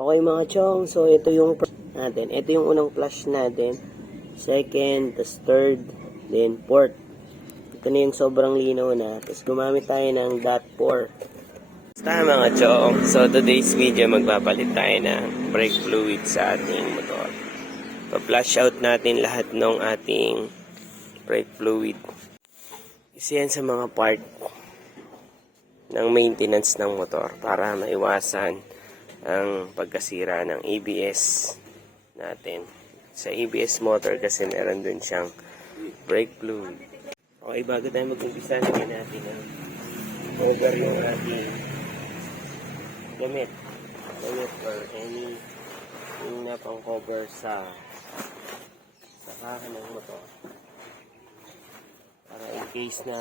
Okay mga chong, so ito yung natin. Ito yung unang flush natin. Second, tas third, then fourth. Ito na yung sobrang linaw na. Tapos gumamit tayo ng .4. Basta mga chong, so today's video magpapalit tayo ng brake fluid sa ating motor. Pa-flush out natin lahat ng ating brake fluid. Isa yan sa mga part ng maintenance ng motor para maiwasan ang pagkasira ng ABS natin. Sa ABS motor kasi meron dun siyang brake fluid. Okay, bago tayo mag-umpisa, lagyan natin ng cover yung ating gamit or any yung na pang cover sa kahan ng motor para in case na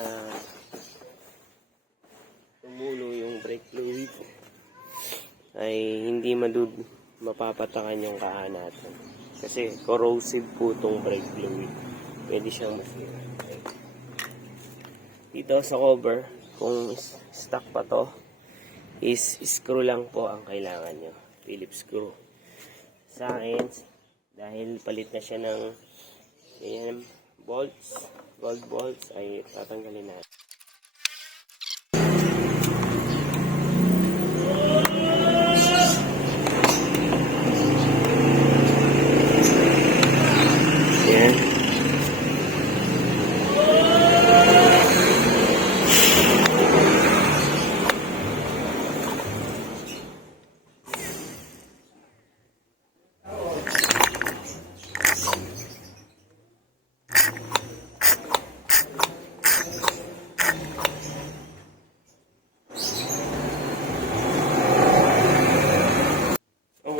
tumulo yung brake fluid ay hindi mapapatakan yung kahan natin kasi corrosive po itong brake fluid, pwede siyang masira. Okay. Dito sa cover, kung stock pa to, is screw lang po ang kailangan nyo, Phillips screw. Sa akin, dahil palit na siya ng gold bolts, ay tatanggalin natin. Yan.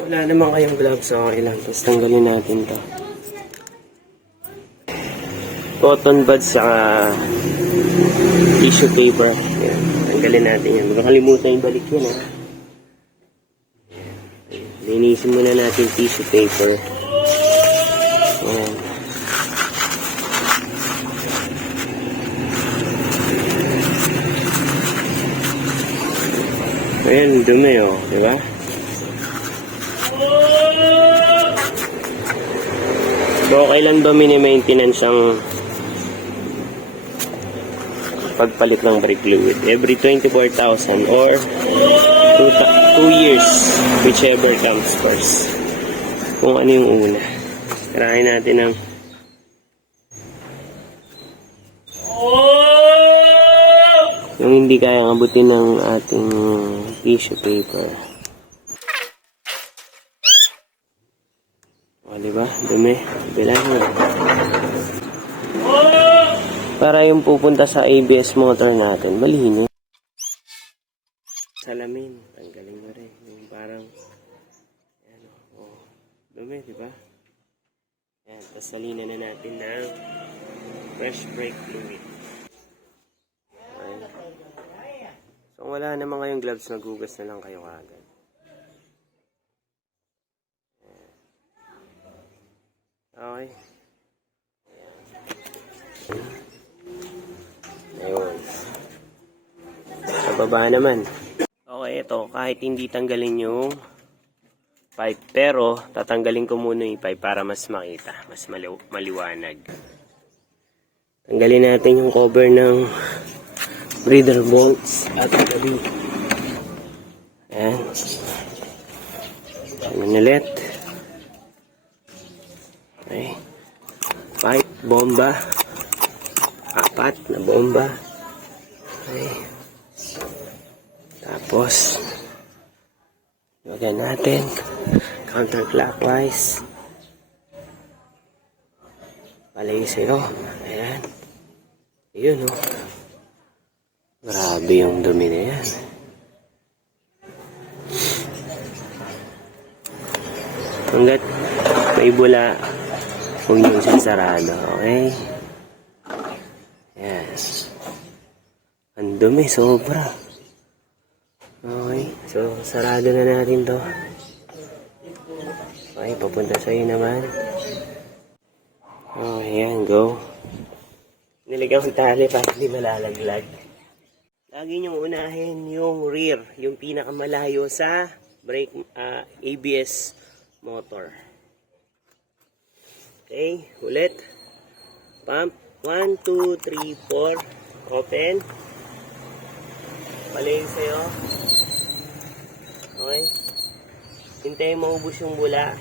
Wala naman kayong gloves, okay lang. Tapos tanggalin natin to. Cotton buds saka tissue paper. Yan. Tanggalin natin yan. Baka kalimutan yung balik yun. Linisin muna natin tissue paper. Yan. Ayan, dumi oh. Diba? So, kailan ba mini-maintenance ang pagpalit ng brake fluid? Every 24,000 or 2 years, whichever comes first. Kung ano yung una. Tirahin natin ng yung hindi kayang abutin ng ating tissue paper. O, diba? Dumi. Bilangan. Para yung pupunta sa ABS motor natin, malinis. Salamin. Tanggalin mo rin. Yung parang, yan o. Dumi, diba? Yan. Tapos salinan na natin ng fresh brake fluid. Okay. So, wala naman kayong gloves, nagugas na lang kayo agad. Okay. Ayun. Sa baba naman. Okay, ito. Kahit hindi tanggalin yung pipe. Pero, tatanggalin ko muna yung pipe para mas makita. Mas maliwanag. Tanggalin natin yung cover ng breather bolts at gabi. Ayan. Ayan ulit. Okay. Pipe, bomba. 4 na bomba. Okay. Tapos, lagyan natin counterclockwise. Palayo. Ayan. Ayun, oh. Grabe yung dumi na yan. Hanggat may bula, huwag nyo siya sarado, okay? Yes. Ang dumi, sobra. Okay, so sarado na natin to. Okay, papunta sa'yo naman. Okay, yan, go. Nilagyan ko tali para hindi malalaglag. Lagi niyong unahin yung rear, yung pinakamalayo sa brake, ABS motor. Okay, ulit. Pump. 1, 2, 3, 4. Open. Paling sa'yo. Okay. Hintayin maubos yung bula.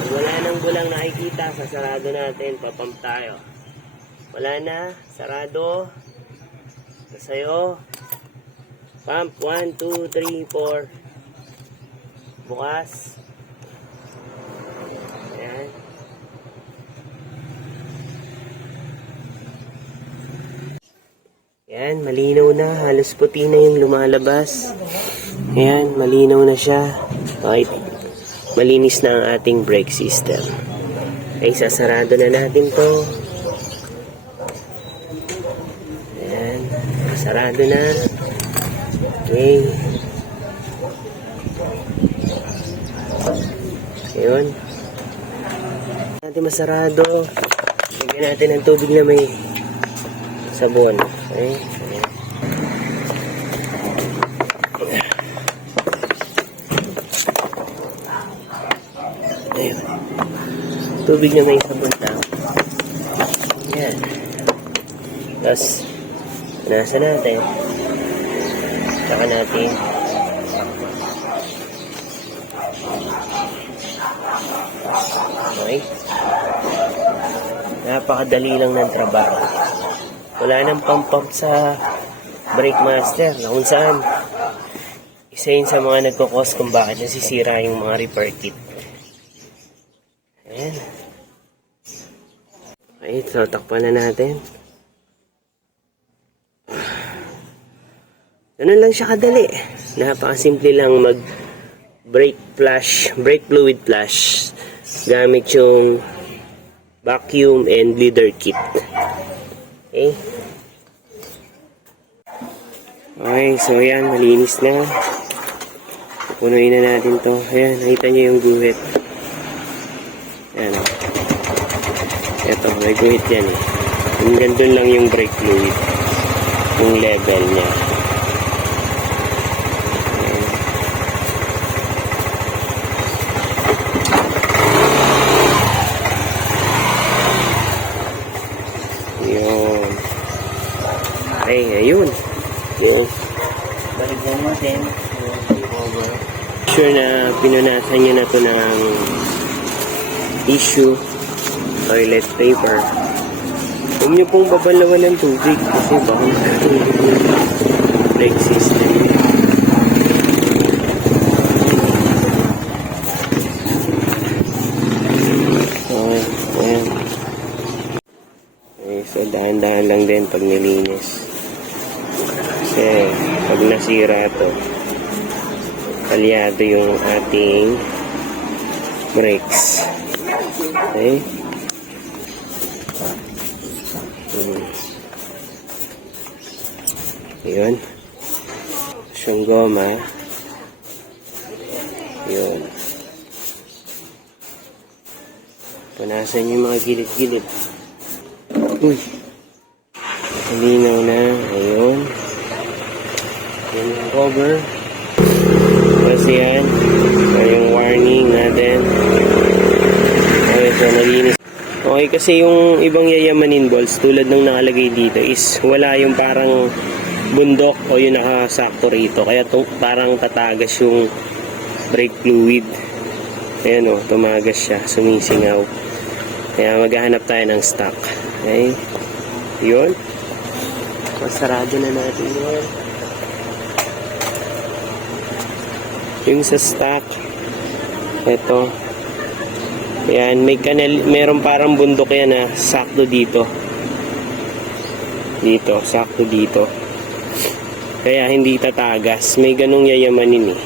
Pag wala nang bulang nakikita, sasarado natin. Papump tayo. Wala na. Sarado. Sa'yo. Pump. 1, 2, 3, 4. Bukas. Ayan. Ayan, malinaw na. Halos puti na yung lumalabas. Ayan, malinaw na siya. Okay. Malinis na ang ating brake system. Okay, sasarado na natin to. Ayan, sarado na. Okay. Ayun. Natin masarado. Lagyan natin ng tubig na may sabon. Okay. Ayun. Tubig na may sabon lang. Ayan. Tapos, nasa natin. Saka natin. Okay. Napakadali lang ng trabaho. Wala nang pump sa brake master na kung saan isa yun sa mga nagkakos kung bakit nasisira yung mga repair kit. Ayan. Okay, so takpan na natin. Ganun lang siya kadali. Napakasimple lang mag brake fluid flush gamit yung vacuum and leader kit. Okay. Okay, so ayan, malinis na. Pupunuin na natin to. Ayan, nakita nyo yung guhit. Ayan. Ito, may guhit yan eh. Hanggang dun lang yung brake fluid. Yung level niya. Yun. Okay, ayun. Yun. Balik lang natin. Sure na pinunasan nyo na po ng tissue, toilet paper. Huwag nyo pong babalawan ng tubig kasi baka matutulog yung brake system. Okay, ayan. Okay, so dahan-dahan lang din pag nilinis. Kasi pag nasira to, kalyado yung ating brakes. Okay? Yun. Yung goma. Yun. Punasan yung mga gilid-gilid. Uy. Malinaw na. Ayun. Yan yung cover. Kasi yan. Yung warning natin. Okay, so nalinis. Okay, kasi yung ibang yayamanin balls, tulad ng nakalagay dito, is wala yung parang bundok o yung nakasakto rito. Kaya parang tatagas yung brake fluid. Ayan o, tumagas siya. Sumisingaw. Kaya maghahanap tayo ng stock. Okay? Yun. Masarado na natin yun. Yung sa stock, ito. Ayan, may kanal, meron parang bundok yan na sakto dito. Dito, sakto dito. Kaya hindi tatagas. May ganong yayamanin eh.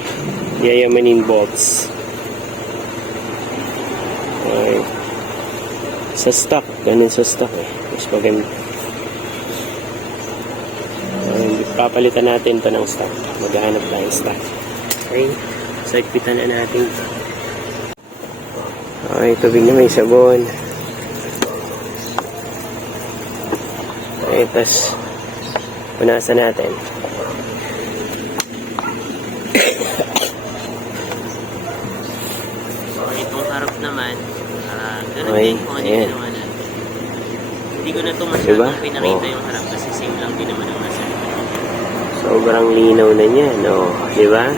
Yayamanin bolts. Okay. Sa stock, ganun sa stock eh. Mas maganda. Papalitan natin ito ng stock. Maghahanap tayo ng stock. Okay. So, ikpitan na natin. Okay, tubig na may sabon. Okay, tapos punasan natin. harap naman, ganun Okay, din kung ano yung ayan. ginawa natin. Hindi ko na ito masyadong Diba? pinakita Oh. yung harap kasi same lang din naman ang nasa likod. Sobrang linaw na niya, no? Di ba?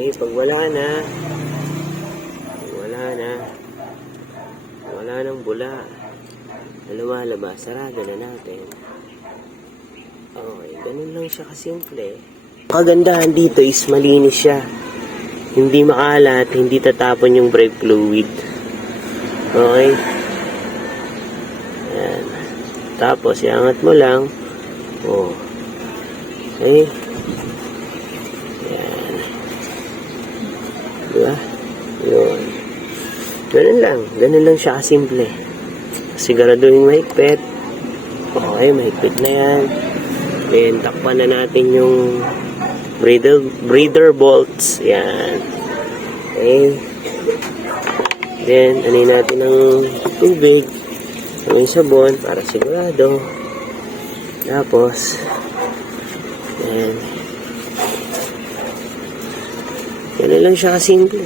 Eh, pag wala na, wala nang bula na lumalabas, sarado na natin. Okay, ganun lang siya kasimple. Kagandahan dito is malinis siya. Hindi makalat, hindi tatapon yung brake fluid. Okay? Ayan. Tapos, iangat mo lang. Oh. Okay? Ayan. Diba? Yun. Ganun lang siya kasimple. Siguraduhin mahigpit. Okay, mahigpit na yan. Then, takpan na natin yung breather bolts. Yan. Okay. Then, anin natin ng tubig. Yung sabon para sigurado. Tapos, yan. Ganun lang siya kasimple.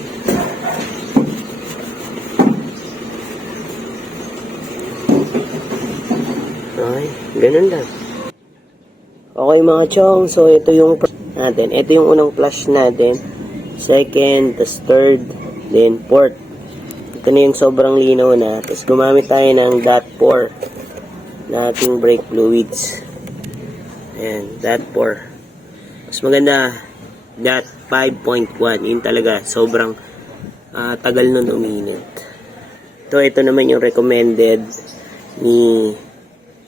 Okay, ganun lang. Okay mga chong, so ito yung natin. Ito yung unang flush natin. Second, tas third, then fourth. Ito na yung sobrang linaw na. Tapos gumamit tayo ng DOT4 na ating brake fluids. Ayan, DOT4. Mas maganda, DOT 5.1. Yun talaga, sobrang tagal nun uminit. Ito naman yung recommended ni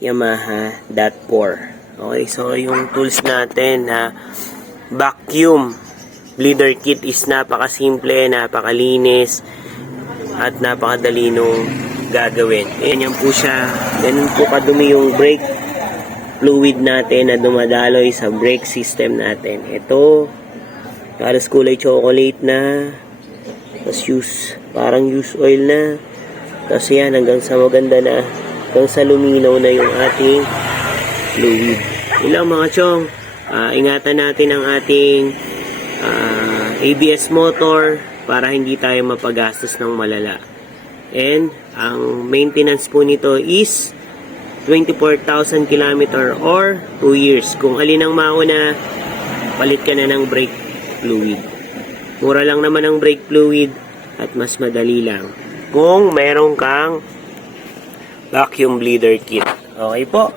Yamaha DOT4. Okay, so yung tools natin na vacuum bleeder kit is napakasimple, napakalinis, at napakadali nung gagawin. Ayan yan po siya. Ganun po kadumi yung brake fluid natin na dumadaloy sa brake system natin. Ito, halos kulay chocolate na. Tapos parang use oil na. Tapos yan, hanggang sa maganda na. Hanggang sa luminaw na yung ating fluid. Yun lang mga chong. Ingatan natin ang ating ABS motor para hindi tayo mapagastos ng malala. And ang maintenance po nito is 24,000 km or 2 years. Kung alin ang mauna, palit ka na ng brake fluid. Mura lang naman ang brake fluid at mas madali lang kung meron kang vacuum bleeder kit. Okay po.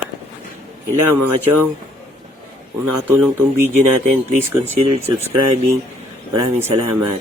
Ilang mga chong. Kung nakatulong tong video natin, please consider subscribing. Maraming salamat.